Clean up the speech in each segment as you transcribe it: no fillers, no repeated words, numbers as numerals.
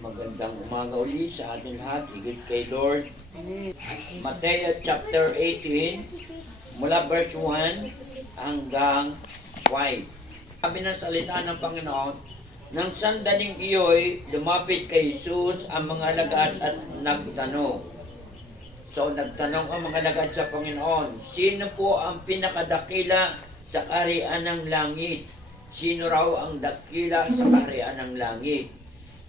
Magandang umaga uli sa ating lahat, higit kay Lord. Mateo chapter 18, mula verse 1 hanggang 5. Sabi ng salita ng Panginoon, nang sandaling iyo'y lumapit kay Jesus ang mga alagad at nagtanong. So nagtanong ang mga alagad sa Panginoon, sino po ang pinakadakila sa kaharian ng langit? Sino raw ang dakila sa kaharian ng langit?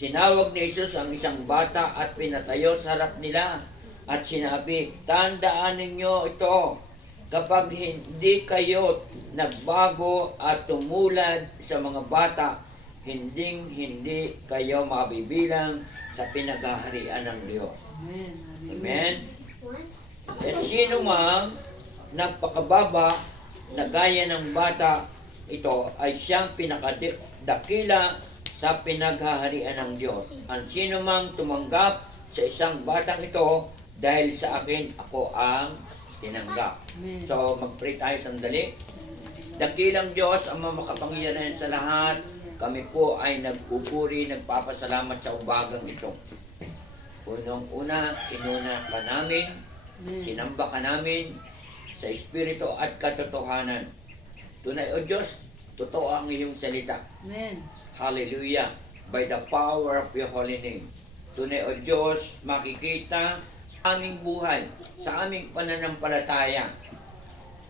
Tinawag ni Jesus ang isang bata at pinatayo sa harap nila at sinabi, tandaan ninyo ito, kapag hindi kayo nagbago at tumulad sa mga bata, hindi kayo mabibilang sa pinaghaharian ng Diyos. Amen. Amen? At sino mang nagpakababa na gaya ng bata ito ay siyang pinakadakila sa pinaghaharian ng Diyos. Ang sino mang tumanggap sa isang batang ito, dahil sa akin, ako ang tinanggap. Amen. So, mag-pray tayo sandali. Dakilang Diyos, ang makapangyarihan sa lahat, kami po ay nagpupuri, nagpapasalamat sa umagang ito. Unang-una, inuna ka namin, sinamba ka namin sa Espiritu at katotohanan. Tunay, O Diyos, totoo ang iyong salita. Amen. Hallelujah. By the power of your holy name. Tunay, O Diyos, makikita aming buhay sa aming pananampalataya.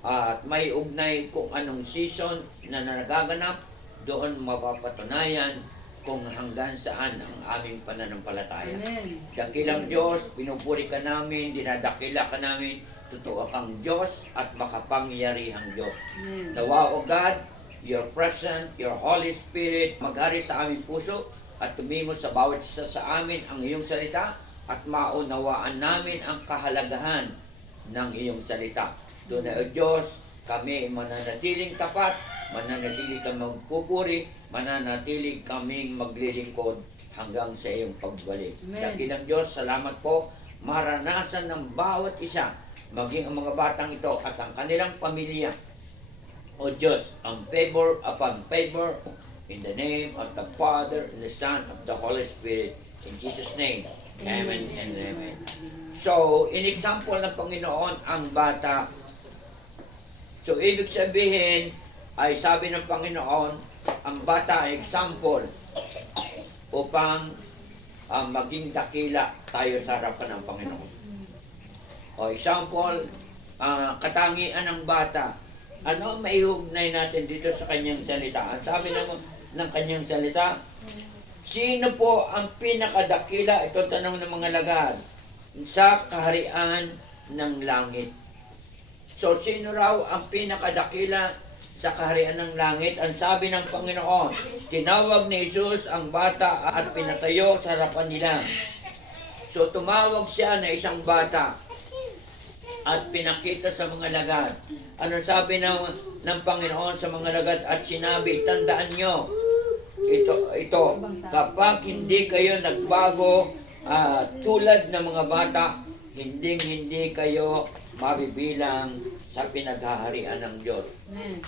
At may ugnay kung anong season na nagaganap, doon mapapatunayan kung hanggang saan ang aming pananampalataya. Amen. Dakilang Diyos, pinupuri ka namin, dinadakila ka namin, totoo kang Diyos at makapangyarihang Diyos. Amen. Nawa, O God, your presence, your Holy Spirit, maghari sa aming puso at tumimo sa bawat isa sa amin ang iyong salita at maunawaan namin ang kahalagahan ng iyong salita. Tunay, O Diyos, kami mananatiling tapat, mananatiling kami magpupuri, mananatiling kaming maglilingkod hanggang sa iyong pagbalik. Amen. Dakilang Diyos, salamat po, maranasan ng bawat isa, maging ang mga batang ito at ang kanilang pamilya, O Diyos, ang favor upon favor, in the name of the Father, and the Son, of the Holy Spirit, in Jesus' name, Amen and Amen. So, in example ng Panginoon, ang bata. So, ibig sabihin, ay sabi ng Panginoon, ang bata ay example upang maging dakila tayo sa harapan ng Panginoon. O, example, katangian ng bata. Ano ang maiugnay natin dito sa kanyang salita? Ang sabi ng kanyang salita, sino po ang pinakadakila, ito tanong ng mga lagad, sa kaharian ng langit? So, sino raw ang pinakadakila sa kaharian ng langit? Ang sabi ng Panginoon, tinawag ni Jesus ang bata at pinatayo sa harapan nila. So, tumawag siya na isang bata at pinakita sa mga lagad. Ano sabi ng Panginoon sa mga lagad at sinabi, tandaan nyo, ito, kapag hindi kayo nagbago tulad ng mga bata, hindi kayo mabibilang sa pinaghaharian ng Diyos.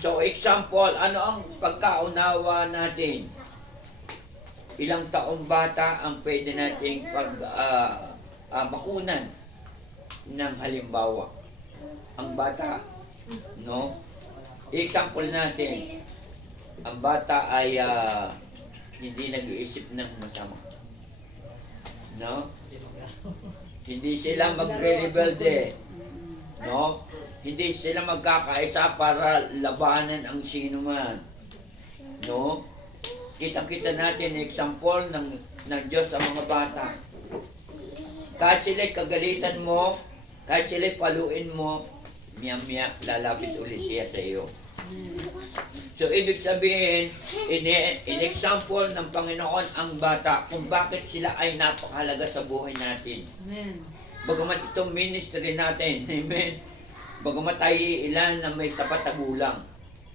So, example, ano ang pagkaunawa natin? Ilang taong bata ang pwede nating makunan ng halimbawa? Ang bata, no? Example natin, ang bata ay hindi nag-iisip ng masama. No? Hindi sila magre-rebelde. No? Hindi sila magkakaisa para labanan ang sino man. No? Kita-kita natin example ng Diyos sa mga bata. Kahit sila'y kagalitan mo, kahit sila'y paluin mo, miya-miya, lalapit uli siya sa iyo. So, ibig sabihin, in example ng Panginoon ang bata, kung bakit sila ay napakahalaga sa buhay natin. Amen. Bagamat itong ministry natin, amen, bagamat tayo ilan na may sapat na gulang,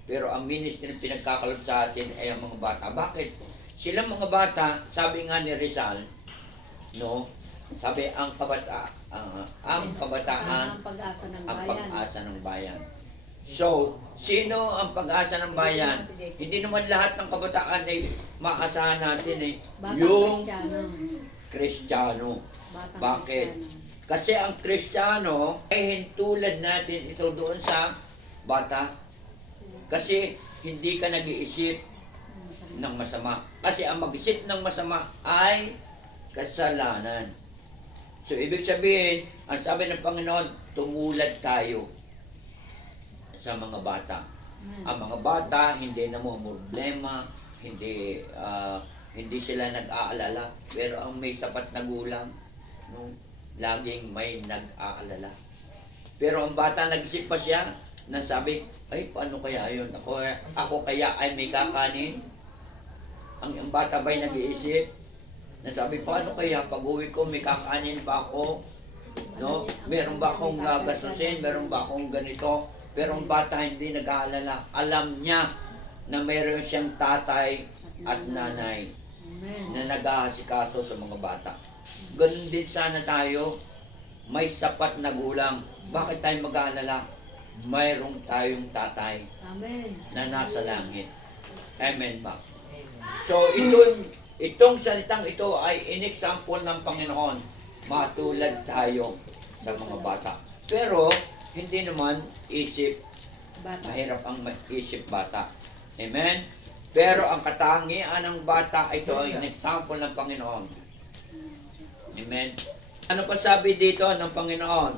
pero ang ministry na pinagkakalob sa atin ay ang mga bata. Bakit? Silang mga bata, sabi nga ni Rizal, no, sabi ang kabataan, ang pag-asa ng ang bayan. pag-asa ng bayan. So, sino ang pag-asa ng bayan? Hindi naman lahat ng kabataan ay maasahan natin eh. Batang Yung Kristiyano. Kristiyano. Batang Bakit? Kristiyano. Kasi ang Kristiyano ay hintulad natin ito doon sa bata. Kasi hindi ka nag-iisip ng masama. Kasi ang mag-isip ng masama ay kasalanan. So, ibig sabihin, ang sabi ng Panginoon, tumulad tayo sa mga bata. Amen. Ang mga bata, hindi na mo problema, hindi sila nag-aalala. Pero ang may sapat na gulang, no, laging may nag-aalala. Pero ang bata, nag-isip pa siya, na sabi, ay, paano kaya yun? Ako kaya ay may kakanin? Ang bata ba'y nag-iisip? Nasabi, paano kaya pag-uwi ko, may kakanin ba ako? No? Meron ba akong gagastusin? Meron ba akong ganito? Pero ang bata hindi nag-aalala. Alam niya na meron siyang tatay at nanay Amen. na nag-aasikaso sa mga bata. Ganun din sana tayo. May sapat na gulang. Bakit tayo mag-aalala? Mayroong tayong tatay Amen. na nasa langit. Amen ba? So, itong salitang ito ay in-example ng Panginoon. Matulad tayo sa mga bata. Pero, hindi naman isip. Bata. Mahirap ang isip bata. Amen? Pero ang katangian ng bata, ito ay in-example ng Panginoon. Amen? Ano pa sabi dito ng Panginoon?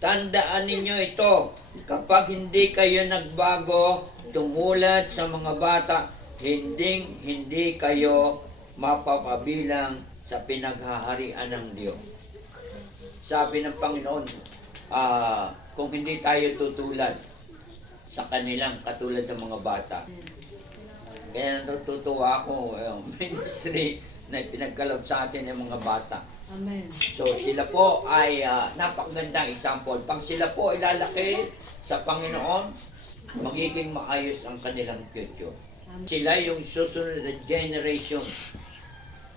Tandaan ninyo ito, kapag hindi kayo nagbago, tumulad sa mga bata, hindi kayo mapapabilang sa pinaghaharian ng Diyos. Sabi ng Panginoon, kung hindi tayo tutulad sa kanilang katulad ng mga bata. Kaya natutuwa ako, ministry na pinagkaloob sa atin ng mga bata. Amen. So sila po ay napakagandang example. Pag sila po ay lalaki sa Panginoon, magiging maayos ang kanilang future. Sila yung susunod na generation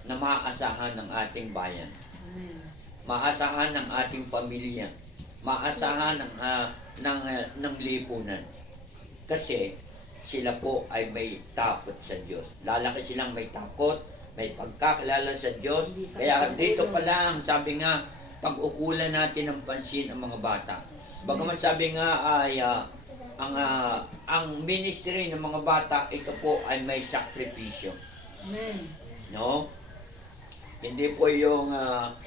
na maaasahan ng ating bayan. Amen. Maasahan ng ating pamilya. Maasahan ng lipunan. Kasi sila po ay may takot sa Diyos. Lalaki silang may takot, may pagkakilala sa Diyos. Kaya dito pa lang, sabi nga, pag-ukulan natin ng pansin ang mga bata. Bagaman sabi nga ay ang ministry ng mga bata, ito po ay may sakripisyo. Amen. No? Hindi po yung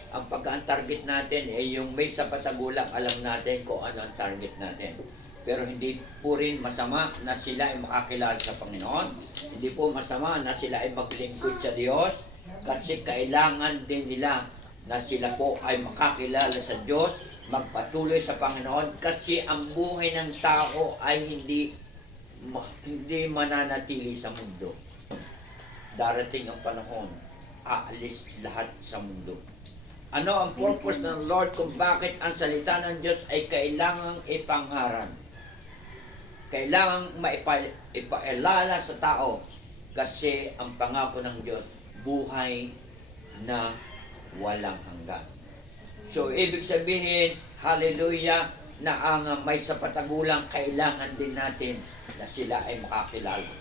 ang pagka-target natin ay yung may sapat na gulang, alam natin kung ano ang target natin. Pero hindi po rin masama na sila ay makakilala sa Panginoon. Hindi po masama na sila ay maglingkod sa Diyos kasi kailangan din nila na sila po ay makakilala sa Diyos, magpatuloy sa Panginoon kasi ang buhay ng tao ay hindi mananatili sa mundo. Darating ang panahon, aalis lahat sa mundo. Ano ang purpose ng Lord kung bakit ang salita ng Diyos ay kailangang ipangharan? Kailangang ipailala sa tao kasi ang pangako ng Diyos, buhay na walang hanggan. So, ibig sabihin, hallelujah, na ang may sapat na gulang, kailangan din natin na sila ay makakilala.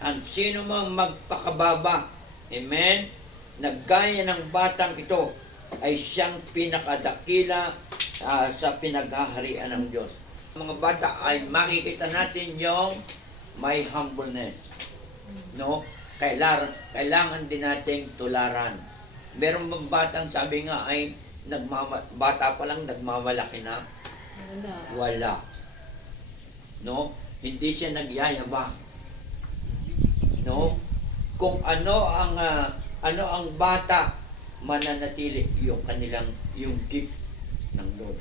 Ang sino mang magpakababa, amen, naggaya ng batang ito, ay siyang pinakadakila sa pinaghaharian ng Diyos. Mga bata ay makikita natin yung may humbleness. No? Kailangan din nating tularan. Meron bang batang sabi nga ay bata pa lang nagmamalaki na? Wala. Wala. No? Hindi siya nagyayabang. No? Kung ano ang bata, mananatili yung gift ng Lord.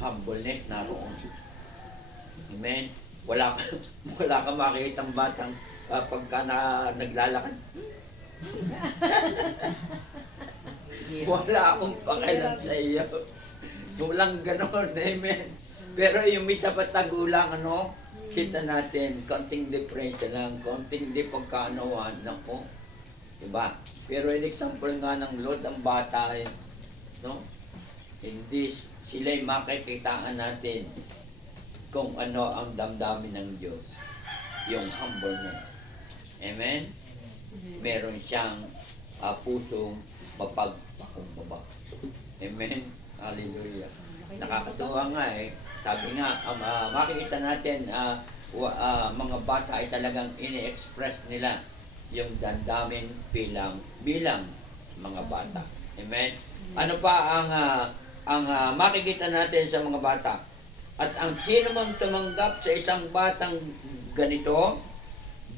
Humbleness naroon. Amen. Wala ka makikitang batang pagka naglalakad. Wala akong pakialam sa iyo. Walang ganon, amen. Pero yung may sapat na gulang, kita natin, konting diferensya lang, konting di pagkaunawaan, nako. Diba? Pero in example nga ng Lord, ang bata ay, hindi sila'y makikitaan natin kung ano ang damdamin ng Diyos. Yung humbleness. Amen? Meron siyang puso mapagpakumbaba. Amen. Hallelujah. Nakakatuwa nga eh. Sabi nga, makikita natin, mga bata ay talagang ini-express nila yung damdamin bilang mga bata. Amen. Ano pa ang makikita natin sa mga bata? At ang sino mang tumanggap sa isang batang ganito,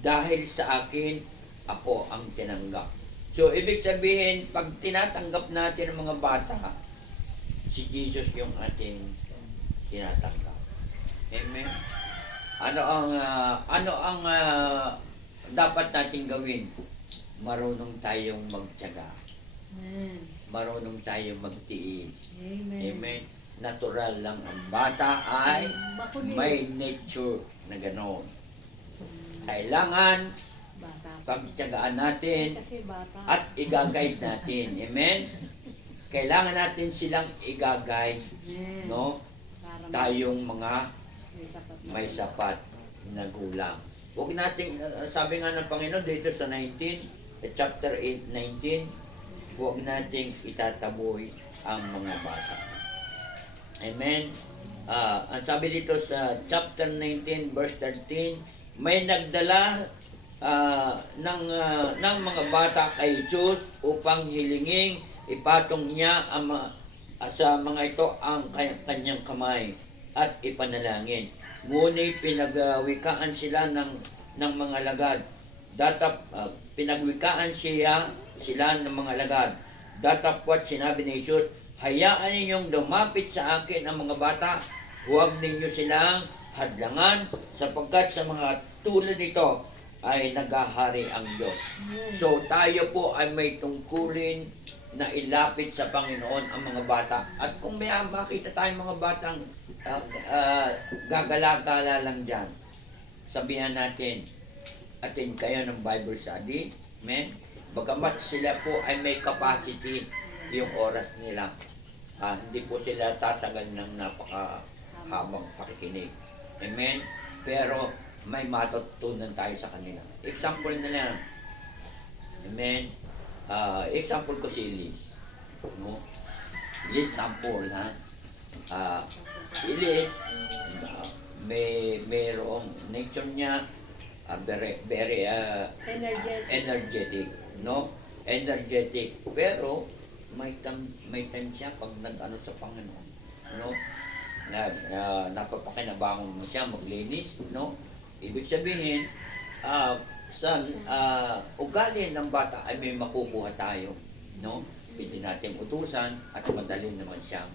dahil sa akin, ako ang tinanggap. So, ibig sabihin, pag tinatanggap natin ang mga bata, si Jesus yung ating tinatanggap. Amen. Ano ang dapat natin gawin? Marunong tayong magtiyaga. Amen. Marunong tayong magtiis. Amen. Amen. Natural lang ang bata ay Makulit. may nature na gano'n. Kailangan Bata. pagtiyagaan natin Kasi bata. at i-guide natin. Amen. Kailangan natin silang i-guide, Amen. no? Para Tayong mga may sapat na may sapat na gulang. Huwag nating, sabi nga ng Panginoon dito sa chapter 8, 19, huwag nating itataboy ang mga bata. Amen. Ang sabi dito sa chapter 19, verse 13, may nagdala ng mga bata kay Jesus upang hilinging ipatong niya sa mga ito ang kanyang kamay at ipanalangin. Ngunit pinagwikaan sila ng mga lagad. Pinagwikaan sila ng mga lagad. Datapwat sinabi ni Jesus, hayaan ninyong lumapit sa akin ang mga bata. Huwag ninyo silang hadlangan sapagkat sa mga tulad nito ay naghahari ang Diyos. So tayo po ay may tungkulin na ilapit sa Panginoon ang mga bata. At kung may makita tayong mga batang gagala-gala lang dyan, sabihan natin, attend kayo ng Bible study. Amen? Bagamat sila po ay may capacity yung oras nila. Hindi po sila tatagal ng napakahabang pakikinig. Amen? Pero may matutunan tayo sa kanila. Example na lang. Amen? Example ko si Liz. No? Liz sample, ha? Si Liz, mayroong nature niya, very energetic, no? Energetic. Pero may time siya pag nag-ano sa Panginoon, no? Napapakinabangon mo siya maglinis, no? Ibig sabihin, sa ugali ng bata ay may makukuha tayo, no? Pwede natin utusan at madali naman siyang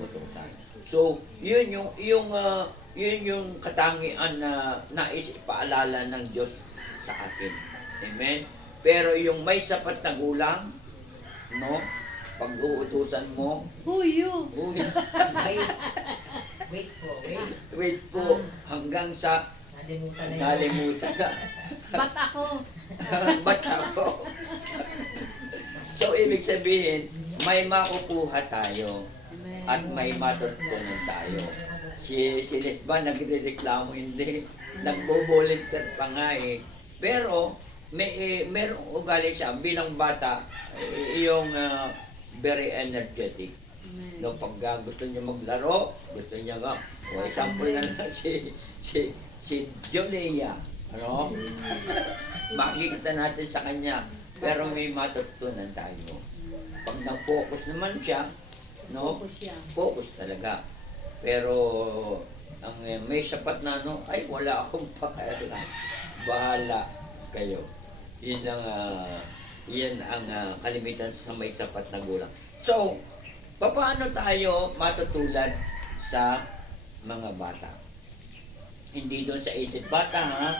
utusan. So, yun yung katangian na nais ipaalala ng Diyos sa atin. Amen? Pero yung may sapat na gulang, no? Pag uutusan mo, Huyo! wait po, hanggang sa nalimutan na. Ba't ako? Ba't ako? So, ibig sabihin, may makukuha tayo Amen. at may matutunan tayo. Si Lisba nagre-reklamo, hindi. Nagbo-volunteer pa nga eh. Pero, merong ugali siya bilang bata, yung very energetic. Amen. No, pag gusto niya maglaro, gusto niya nga. O, example na lang si Jolea. Ano? Makikita natin sa kanya. Pero may matutunan tayo. Pag nag-focus naman siya, no? Focus siya. Focus talaga. Pero ang may sapat na ay wala akong pakialam. Bahala kayo. Yan ang kalimitan sa may sapat na gulang. So, paano tayo matutulad sa mga bata? Hindi doon sa isip bata, ha?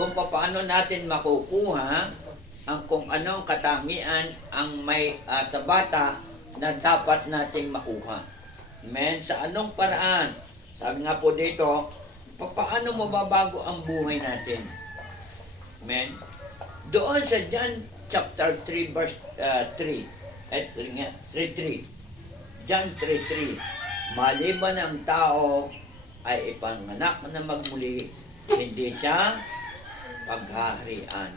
Kung paano natin makukuha ang kung anong katangian ang may sa bata na dapat nating makuha. Amen? Sa anong paraan? Sabi nga po dito, paano mababago ang buhay natin? Amen? Doon sa John chapter 3 verse 3, 3:3. John 3:3. Maliban ang tao ay ipanganak na magmuli, hindi siya paghaharian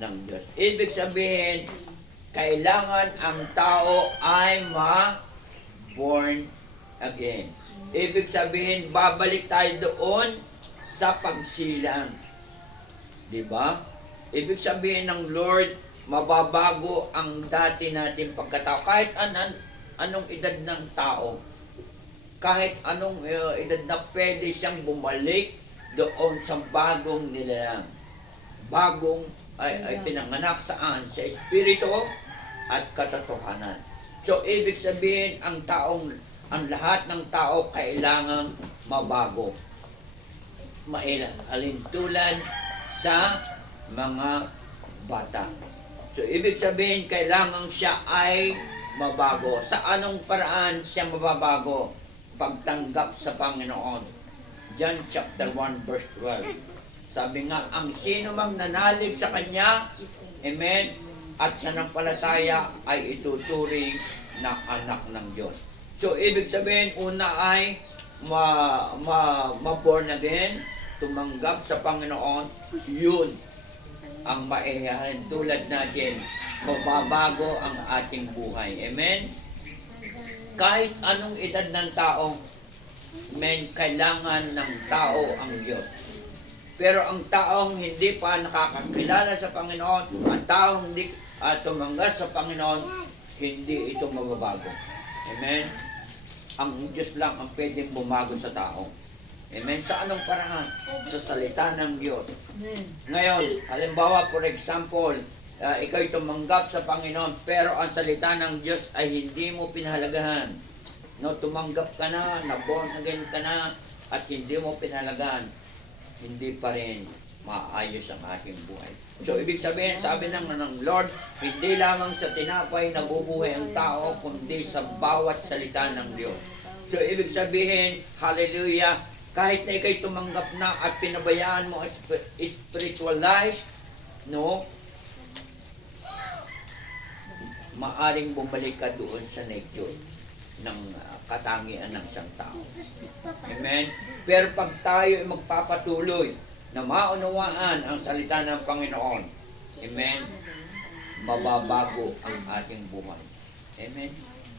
ng Diyos. Ibig sabihin, kailangan ang tao ay born again. Ibig sabihin, babalik tayo doon sa pagsilang. Di ba? Ibig sabihin ng Lord, mababago ang dati nating pagkatao. Kahit anong edad ng tao, kahit anong edad na pwede siyang bumalik doon sa bagong nilalang. Bagong ay pinanganak saan? Sa Espiritu at katotohanan. So, ibig sabihin, ang lahat ng tao kailangang mabago. Tulad sa mga bata. So, ibig sabihin, kailangan siya ay mabago. Sa anong paraan siya mababago? Pagtanggap sa Panginoon. John chapter 1 verse 12. Sabi nga, ang sino mang nanalig sa Kanya, amen, at nanampalataya ay ituturing na anak ng Diyos. So, ibig sabihin, una ay ma-born again, tumanggap sa Panginoon, yun ang maihahalin tulad natin, mababago ang ating buhay. Amen? Kahit anong edad ng tao, amen, kailangan ng tao ang Diyos. Pero ang taong hindi pa nakakakilala sa Panginoon, ang taong hindi tumanggap sa Panginoon, hindi ito mababago. Amen? Ang Diyos lang ang pwedeng bumago sa tao. Amen? Sa anong paraan? Sa salita ng Diyos. Amen. Ngayon, halimbawa, for example, ikaw'y tumanggap sa Panginoon, pero ang salita ng Diyos ay hindi mo pinahalagahan. No, tumanggap ka na born again ka na, at hindi mo pinahalagahan, hindi pa rin maayos ang ating buhay. So, ibig sabihin, sabi ng Lord, hindi lamang sa tinapay nabubuhay ang tao, kundi sa bawat salita ng Diyos. So, ibig sabihin, hallelujah, kahit na ikaw'y tumanggap na at pinabayaan mo ang spiritual life, no, maaring bumalik ka doon sa nature ng katangian ng isang tao. Amen? Pero pag tayo ay magpapatuloy na maunawaan ang salita ng Panginoon, amen, mababago ang ating buhay. Amen?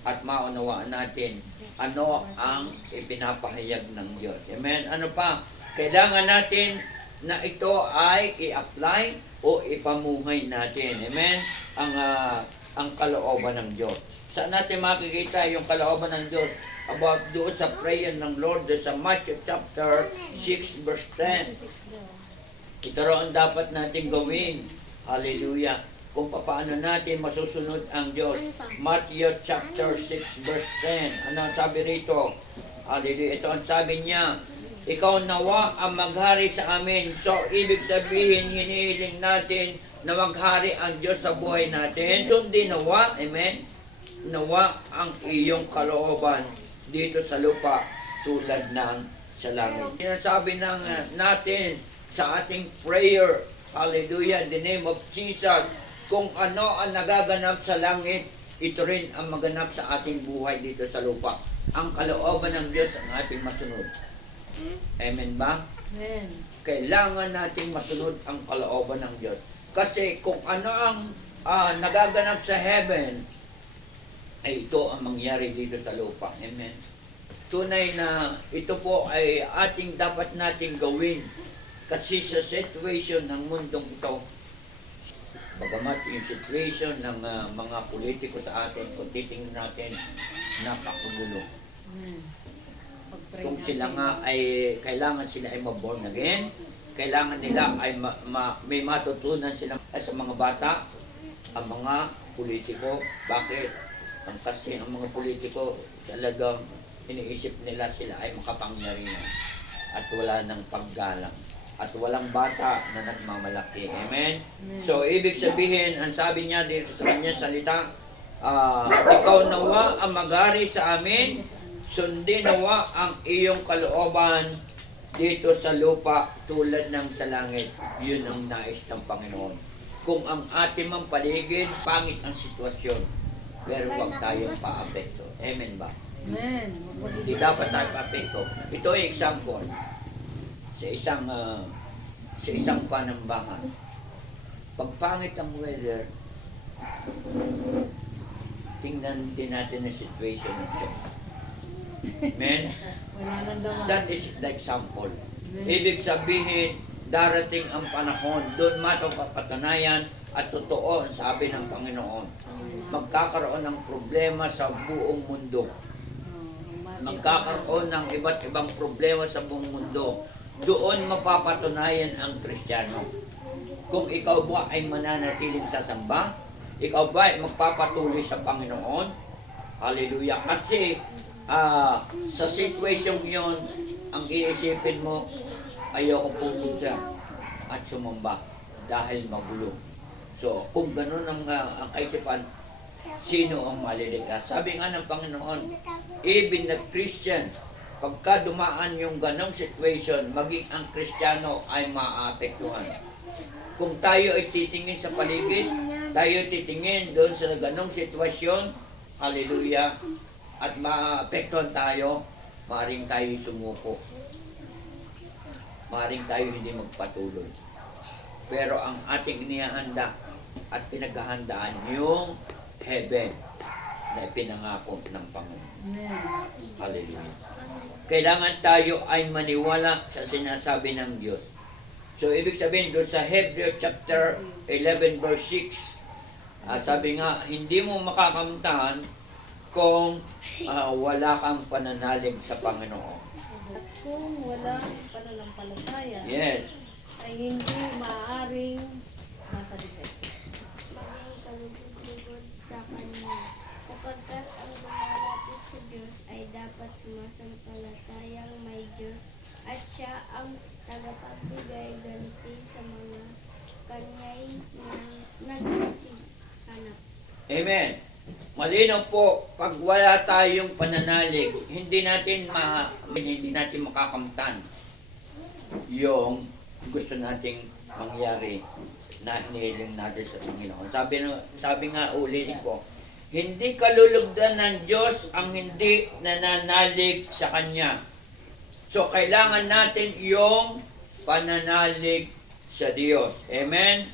At maunawaan natin ano ang ipinapahayag ng Diyos. Amen? Ano pa? Kailangan natin na ito ay i-apply o ipamuhay natin. Amen? Ang kalooban ng Diyos. Saan natin makikita yung kalooban ng Diyos? About doon sa prayer ng Lord, doon sa Matthew chapter 6 verse 10. Ito rin ang dapat natin gawin. Hallelujah. Kung paano natin masusunod ang Diyos. Matthew chapter 6 verse 10. Ano ang sabi rito? Hallelujah. Ito ang sabi niya, ikaw nawa ang maghari sa amin. So, ibig sabihin, hinihiling natin na maghari ang Diyos sa buhay natin. Sundin nawa, amen, nawa ang iyong kalooban dito sa lupa tulad ng sa langit. Sinasabi natin sa ating prayer, hallelujah, in the name of Jesus, kung ano ang nagaganap sa langit, ito rin ang maganap sa ating buhay dito sa lupa. Ang kalooban ng Diyos ang ating masunod. Amen ba? Amen. Kailangan nating masunod ang kalooban ng Diyos. Kasi kung ano ang nagaganap sa heaven, ay ito ang mangyari dito sa lupa. Amen. Tunay na ito po ay ating dapat nating gawin. Kasi sa situation ng mundong ito, bagamat yung situation ng mga politiko sa atin, kung titingnan natin, napakagulo. Amen. Pag-pray Kung natin. sila nga ay, kailangan sila ay ma-born again, kailangan nila ay may matutunan sila sa mga bata, ang mga politiko. Bakit? Kasi ang mga politiko talagang iniisip nila sila ay makapangyarihan at wala ng paggalang at walang bata na nagmamalaki. Amen? So, ibig sabihin, ang sabi niya dito sa kanyang salita, ikaw nawa ang maghari sa amin, sundin nawa ang iyong kalooban dito sa lupa tulad ng sa langit. Yun ang nais ng Panginoon. Kung ang ating mang paligid, pangit ang sitwasyon, pero huwag tayong paapekto. Amen ba? Amen. Hindi dapat tayo paapekto. Ito ay example sa isang panambahan. Pag pangit ang weather, tingnan din natin ang situation nito. Amen? Wala nang daman. That is the example. Amen. Ibig sabihin, darating ang panahon, doon mapapatunayan at totoo ang sabi ng Panginoon. Magkakaroon ng problema sa buong mundo. Magkakaroon ng iba't ibang problema sa buong mundo. Doon mapapatunayan ang Kristiyano. Kung ikaw ba ay mananatiling sa samba, ikaw ba ay magpapatuloy sa Panginoon, hallelujah. Kasi sa situation yon, ang iisipin mo, ayoko pumunta at sumamba dahil magulo. So, kung ganun ang kaisipan, sino ang maliligtas? Sabi nga ng Panginoon, even the Christian, pagka dumaan yung ganong situation, maging ang Kristiyano ay maapektuhan. Kung tayo ay titingin sa paligid, tayo ay titingin doon sa ganong sitwasyon, hallelujah, at maapektuhan tayo, maaaring tayo sumuko. Maaaring tayo hindi magpatuloy. Pero ang ating inihahanda at pinaghahandaan yung heaven na ipinangako ng Panginoon. Amen. Hallelujah. Kailangan tayo ay maniwala sa sinasabi ng Diyos. So, ibig sabihin doon sa Hebrew chapter 11 verse 6, sabi nga, hindi mo makakamtahan kung wala kang pananalig sa Panginoon. At kung walang pananampalataya, Yes. ay hindi maaaring masalisay. Maging kalugod-lugod sa Kanya. Sapagkat ang lumalapit sa Diyos ay dapat sumasampalatayang may Diyos at Siya ang tagapagbigay ganti sa mga Kanya'y nagsisihanap. Amen. Malinaw po, pag wala tayong pananalig, hindi natin makakamtan yung gusto nating mangyari na hinihiling natin sa Panginoon. Sabi nga ulitin ko, hindi kalulugdan ng Diyos ang hindi nananalig sa Kanya. So, kailangan natin yung pananalig sa Diyos. Amen?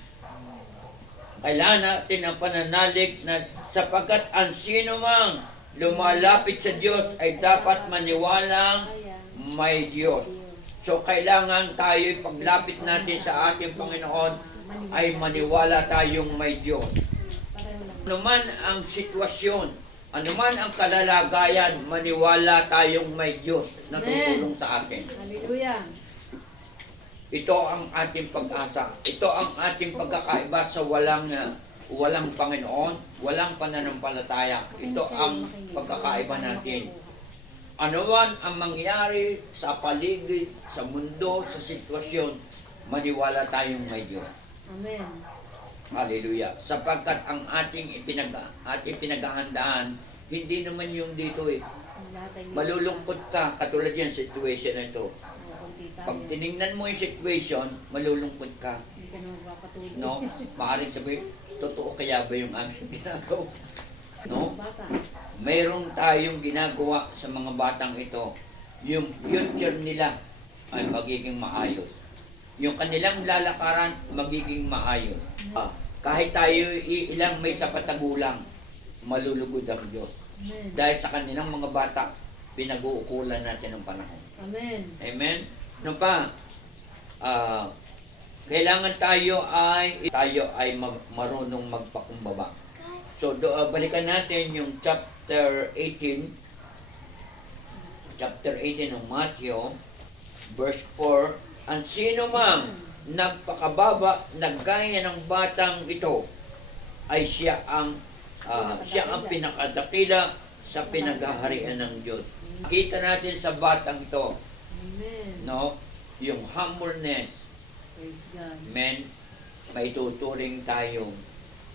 Kailangan natin ang pananalig na sapagkat ang sino mang lumalapit sa Diyos ay dapat maniwalang may Diyos. So, kailangan tayo paglapit natin sa ating Panginoon ay maniwala tayong may Diyos. Ano man ang sitwasyon, ano man ang kalalagayan, maniwala tayong may Diyos na tutulong sa atin. Hallelujah. Ito ang ating pag-asa. Ito ang ating pagkakaiba sa walang Panginoon, walang pananampalataya. Ito ang pagkakaiba natin. Ano man ang mangyari sa paligid, sa mundo, sa sitwasyon, maniwala tayong may Diyos. Amen. Hallelujah. Sapagkat ang ating pinaghahandaan, hindi naman yung dito eh. Lahat ay Malulungkot ka, katulad yan, situation na ito. kunti tayo. Pag tinignan mo yung situation, malulungkot ka. Hindi ka na magpapatuloy. No? Maaaring sabihin, totoo kaya ba yung aming ginagawa? No? Bata. Mayroong tayong ginagawa sa mga batang ito. Yung future nila ay magiging maayos. Yung kanilang lalakaran, magiging maayos. Kahit tayo ilang may sapat na gulang, malulugod ang Diyos. Amen. Dahil sa kanilang mga bata, pinag-uukulan natin ng panahon. Amen. Amen? Ano pa? Kailangan tayo ay marunong magpakumbaba. So, balikan natin yung chapter 18 ng Matthew, verse 4. Ang sino mang nagpakababa, naggaya ng batang ito, ay siya ang pinakadakila sa pinaghaharian ng Diyos. Kita natin sa batang ito, Amen. no? Yung humbleness, Praise God. men, may tuturing tayong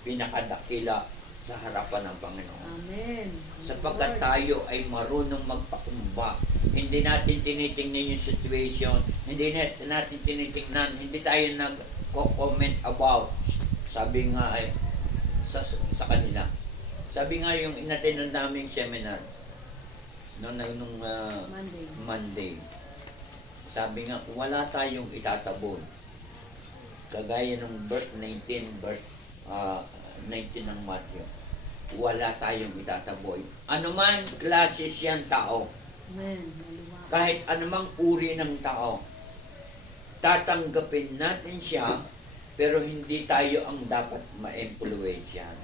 pinakadakila sa harapan ng Panginoon. Amen. Sapagkat tayo ay marunong magpakumbaba. Hindi natin tinitingnan yung situation, hindi natin tinitingnan, hindi tayo nag-comment about, sabi nga ay, sa kanila. Sabi nga yung inattend naming seminar, nung Monday, sabi nga, wala tayong itatabon. Kagaya ng verse 19 ng Matthew. wala tayong itataboy. Ano man klase siyang tao, Amen. Maluwag. kahit anumang uri ng tao, tatanggapin natin siya, pero hindi tayo ang dapat ma-impluwensyahan.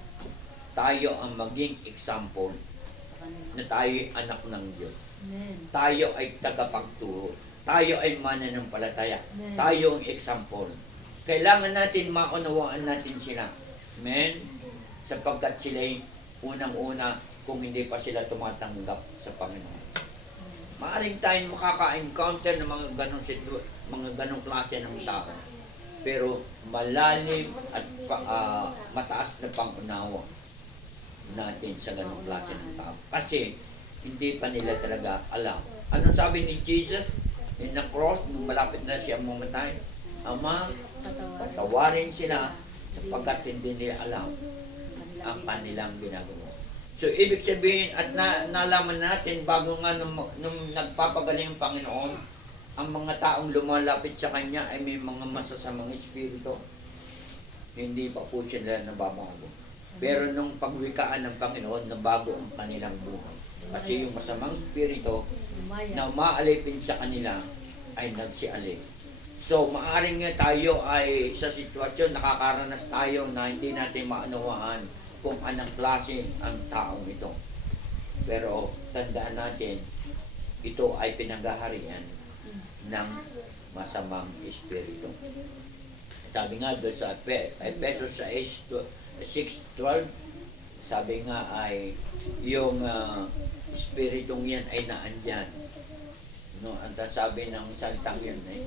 Tayo ang maging example Sa kanila. na tayo ay anak ng Diyos. Amen. Tayo ay tagapagturo. Tayo ay mananampalataya. Amen. Tayo ang example. Kailangan natin maunawaan natin sila. Amen? Sapagkat sila ay unang-una kung hindi pa sila tumatanggap sa Panginoon. Maaring tayong makaka-encounter ng mga ganong klase ng tao. Pero malalim at mataas na pangunawa natin sa ganong klase ng tao. Kasi hindi pa nila talaga alam. Ano sabi ni Jesus in the cross, nung malapit na siya mamatay? Ama, patawarin sila sapagkat hindi nila alam ang kanilang ginagawa. So, ibig sabihin, at nalaman natin, bago nga nung nagpapagaling ang Panginoon, ang mga taong lumalapit sa Kanya ay may mga masasamang espiritu. Hindi pa po sila nababago. Pero nung pagwikaan ng Panginoon, nabago ang kanilang buhay. Kasi yung masamang espiritu na umaalipin sa kanila ay nagsialis. So, maaring nga tayo ay sa sitwasyon, nakakaranas tayo na hindi natin maunawaan kung anong klase ang taong ito. Pero tandaan natin, ito ay pinagaharian ng masamang espiritu. Sabi nga doon sa Efesos 6:12, sabi nga ay yung espiritong yan ay naandyan. No, ang sabi ng salitang yun ay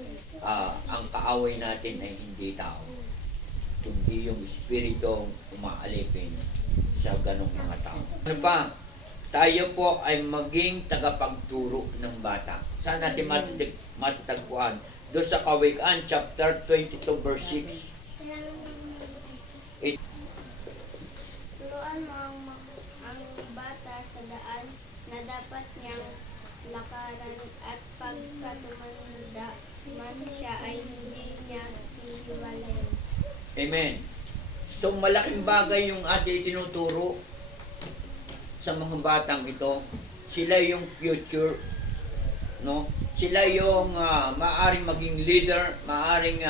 ang kaaway natin ay hindi tao, kundi yung espiritong umaalipin sa ganong mga tao. Ano ba? Tayo po ay maging tagapagturo ng bata. Saan natin matatagpuan? Doon sa Kawikaan, chapter 22, verse 6. Turuan mo ang bata sa daan na dapat niyang lakaran at pagkatumanda man siya ay hindi niya hihiwalayin. Amen. So, malaking bagay yung ating tinuturo sa mga batang ito. Sila yung future, no? Sila yung maaring maging leader, maaring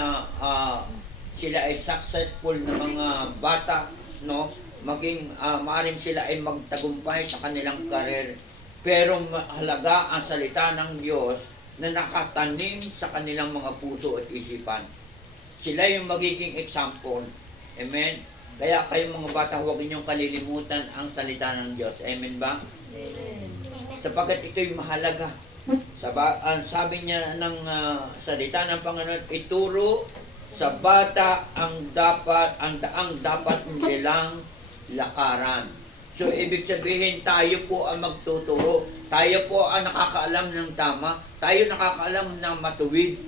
sila ay successful na mga bata, no? Maging maaring sila ay magtagumpay sa kanilang career. Pero mahalaga ang salita ng Diyos na nakatanim sa kanilang mga puso at isipan. Sila yung magiging example. Amen? Kaya kayong mga bata, huwag ninyong kalilimutan ang salita ng Diyos. Amen ba? Amen. Sapagkat Sapagkat ito'y mahalaga. Sabi niya ng salita ng Panginoon, ituro sa bata ang daang dapat nilang lakaran. So, ibig sabihin, tayo po ang magtuturo. Tayo po ang nakakaalam ng tama. Tayo nakakaalam ng matuwid.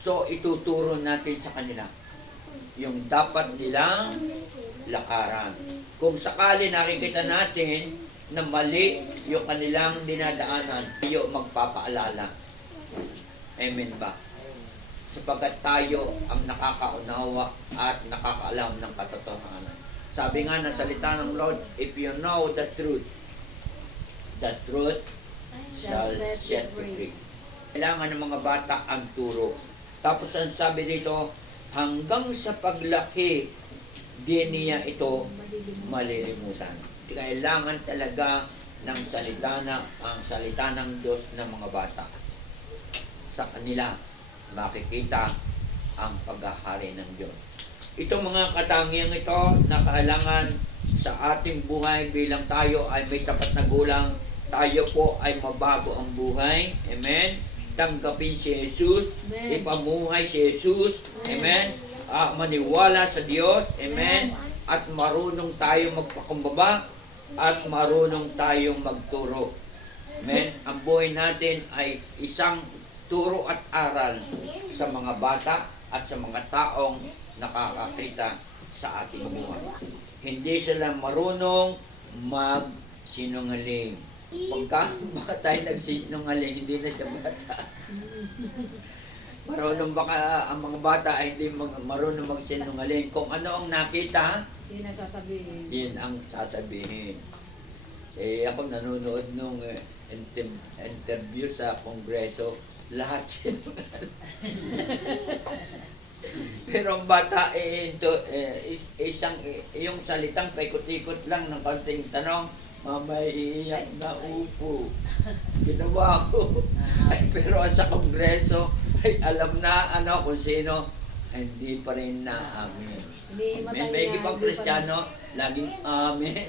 So, ituturo natin sa kanila yung dapat nilang lakaran. Kung sakali nakikita natin na mali yung kanilang dinadaanan, tayo magpapaalala. Amen ba? Sapagkat tayo ang nakakaunawa at nakakaalam ng katotohanan. Sabi nga ng salita ng Lord, if you know the truth shall set you free. Kailangan ng mga bata ang turo. Tapos ang sabi dito, hanggang sa paglaki, di niya ito malilimutan. Kailangan talaga ng ang salita ng Diyos ng mga bata. Sa kanila, makikita ang paghahari ng Diyos. Itong mga katangiang ito na kailangan sa ating buhay bilang tayo ay may sapat na gulang, tayo po ay mabago ang buhay. Amen? Tanggapin si Jesus, Amen. ipamuhay si Jesus. Amen? Maniwala sa Diyos. Amen? At marunong tayong magpakumbaba at marunong tayong magturo. Amen? Ang buhay natin ay isang turo at aral sa mga bata at sa mga taong nakakakita sa ating buhay. Hindi sila marunong magsinungaling. Pagka bata ay nagsisinungaling, hindi na siya bata. Marunong baka ang mga bata ay hindi marunong magsinungaling. Kung ano ang nakita Hindi na sasabihin. Yun ang sasabihin. Eh, ako nanonood nung interview sa Kongreso, lahat sinungaling. Pero ang bata, yung salitang paikot-ikot lang ng kaunting tanong, mamay iiyak na upo. Ginawa ko. Ay, pero sa Kongreso, ay alam na kung sino, hindi pa rin na amin. Hindi matay May na, ibang hindi pa Kristiyano, laging amen.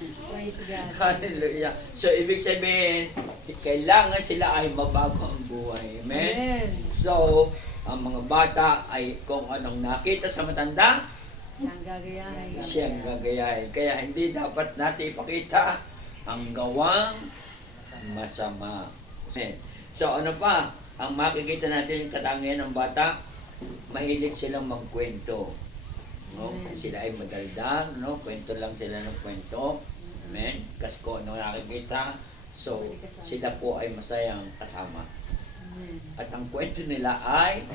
Praise God. Hallelujah. So, ibig sabihin, kailangan sila ay mabago ang buhay. Amen? Amen. So, ang mga bata ay kung anong nakita sa matanda, Siyang gagayahin. siyang gagayahin. Kaya hindi dapat natin ipakita ang gawang masama. Amen. So, ano pa? Ang makikita natin katangian ng bata, mahilig silang magkwento. No? Amen. Sila ay madaldal, no? Kwento lang sila ng kwento. Amen. Kasi kung ano nakikita, so sila po ay masayang kasama. Amen. At ang kwento nila ay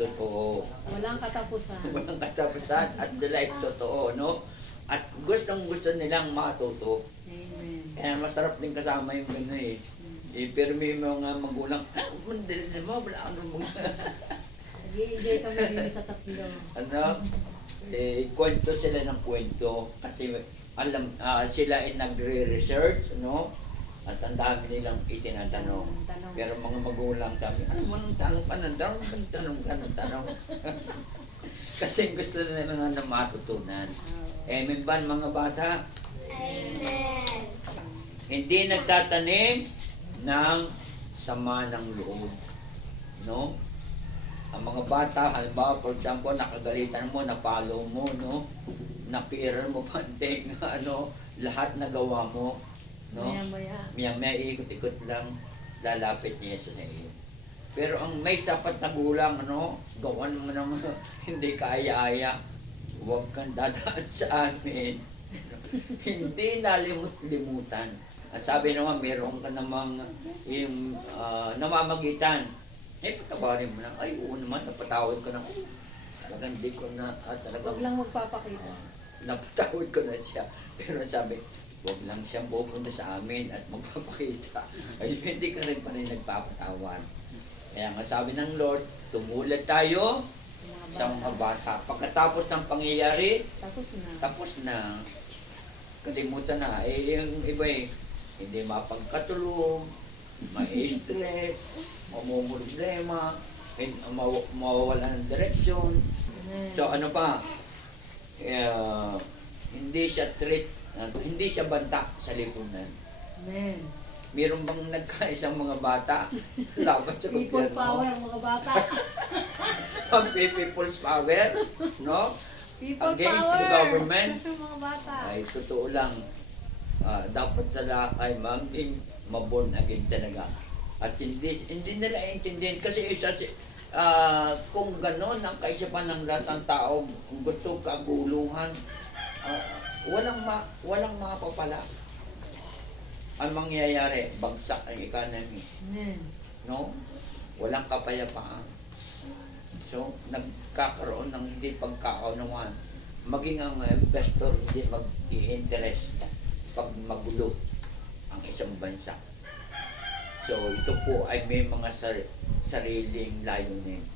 totoo. Walang katapusan. Walang katapusan at sila ay totoo, no? At gustong gusto nilang matuto. Amen. Kaya masarap din kasama yung gano'n eh. Pero may mga magulang, mandali mo, wala akong Nag-i-enjoy kami din sa tatlo. kwento sila ng kwento kasi alam sila ay nagre-research, no? At ang dami nilang itinatanong. Tanong. Pero mga magulang sabi, ano mo nang tanong ka ng tanong. Kasi gusto nila na matutunan. Amen ba mga bata? Amen. Hindi nagtatanim ng sama ng loob. No? Ang mga bata, halimbawa, for example, nakagalitan mo, napalo mo, no? Napiran mo panting, lahat nagawa mo, no? Maya-maya. Maya ikot-ikot lang, lalapit niya sa iyo. Pero ang may sapat na gulang, gawan mo ng hindi kaya-aya, huwag kang dadaan sa amin. Hindi nalimut-limutan. Ang sabi naman, meron ka namang yung namamagitan. Patawarin mo na, ay oo naman, napatawad ko na. Talagang hindi ko na, talagang Huwag lang magpapakita. napatawad ko na siya. Pero sabi, huwag lang siyang pupunta sa amin at magpapakita. Ay, hindi ka rin pa rin nagpapatawad. Kaya nga sabi ng Lord, tumulad tayo sa mga bata. Pagkatapos ng pangyayari, tapos na. Kalimutan na. Yung iba hindi mapagkatulog, may stress, mamumroblema, mawawala ng direksyon. So ano pa, hindi siya banta sa lipunan. Amen. Meron bang nagkaisang mga bata laban sa People gobyerno? power, mga bata. People's power, no? People Against power. the government. Mga bata. Ay totoo lang, dapat sila ay maging maborn again talaga. At hindi nila intindihan kasi kung gano'n ang kaisipan ng lahat ng tao, gusto kaguluhan, walang makapapala. Ang mangyayari, bagsak ang economy. Amen. No? Walang kapayapaan. So, nagkakaroon ng hindi pagkakaunawaan. Maging ang investor hindi mag-i-interest pag magulo ang isang bansa. So, ito po ay may mga sariling layunin.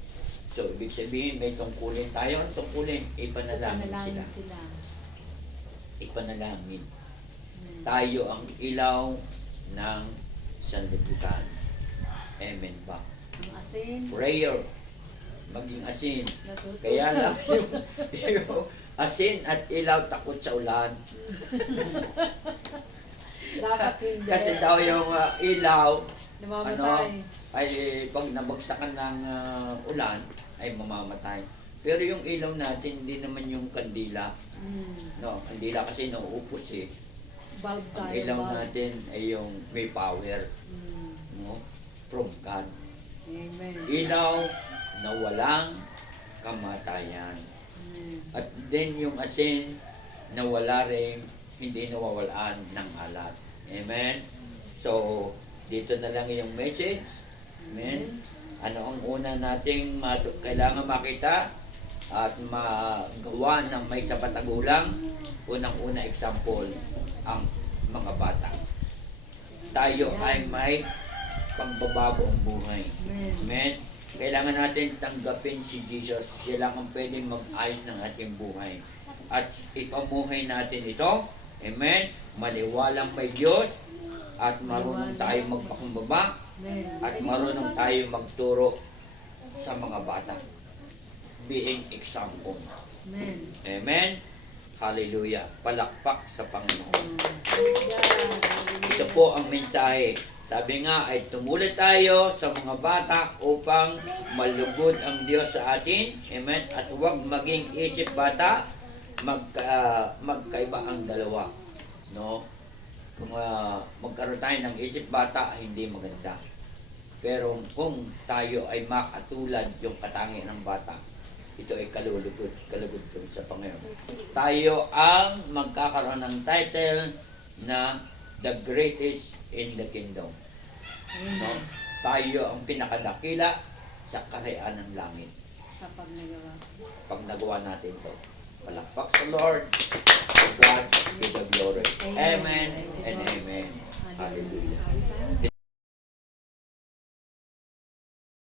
So, ibig sabihin, may tungkulin tayo. Ang tungkulin, ipanalangin sila. Ipanalangin. Amen. Tayo ang ilaw ng sanlibutan. Amen ba? Ang asin. Prayer. Maging asin. Natutunan. Kaya lang yung asin at ilaw takot sa ulan. Dapat hindi. Kasi daw yung ilaw Namamatay. ay pag nabagsakan ng ulan ay mamamatay. Pero yung ilaw natin hindi naman yung kandila. No, kandila kasi nauupos eh. Bulb Ang tayo. ilaw bulb. natin ay yung may power, no? From God. Amen. Ilaw na walang kamatayan. Amen. At din yung asin na wala rin, hindi nawawalaan ng alat. Amen? So, dito na lang yung message. Amen? Ano ang una nating kailangan makita? at magawa ng may sapat na gulang. Unang-una example, ang mga bata. Tayo ay may pagbabago ang buhay. Amen. Amen. Kailangan natin tanggapin si Jesus. Siya lang ang pwedeng mag-ayos ng ating buhay. At ipamuhay natin ito. Amen. Maniwalang may Diyos. At marunong tayo magpakumbaba. Amen. At marunong tayo magturo sa mga bata. Being example. Amen. Amen. Hallelujah. Palakpak sa Panginoon. Ito po ang mensahe. Sabi nga ay tumulad tayo sa mga bata upang malugod ang Diyos sa atin. Amen. At huwag maging isip bata, magkaiba ang dalawa. No? Kung magkaroon tayo ng isip bata, hindi maganda. Pero kung tayo ay makatulad yung katangian ng bata, ito ay kalugod sa Panginoon. Tayo ang magkakaroon ng title na the greatest in the kingdom. No? Tayo ang pinakadakila sa kaharian ng langit. Sa pagnagawa. Pag nagawa natin ito. Palakpak sa Lord. To God be the glory. Amen and amen. Hallelujah.